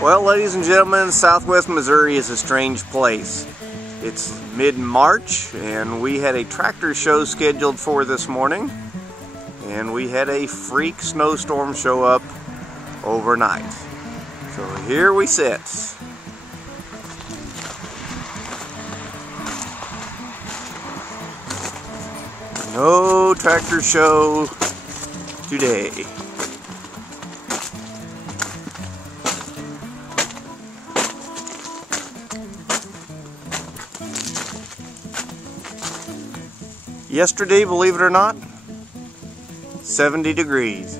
Well, ladies and gentlemen, Southwest Missouri is a strange place. It's mid-March and we had a tractor show scheduled for this morning, and we had a freak snowstorm show up overnight. So here we sit. No tractor show today. Yesterday, believe it or not, 70 degrees.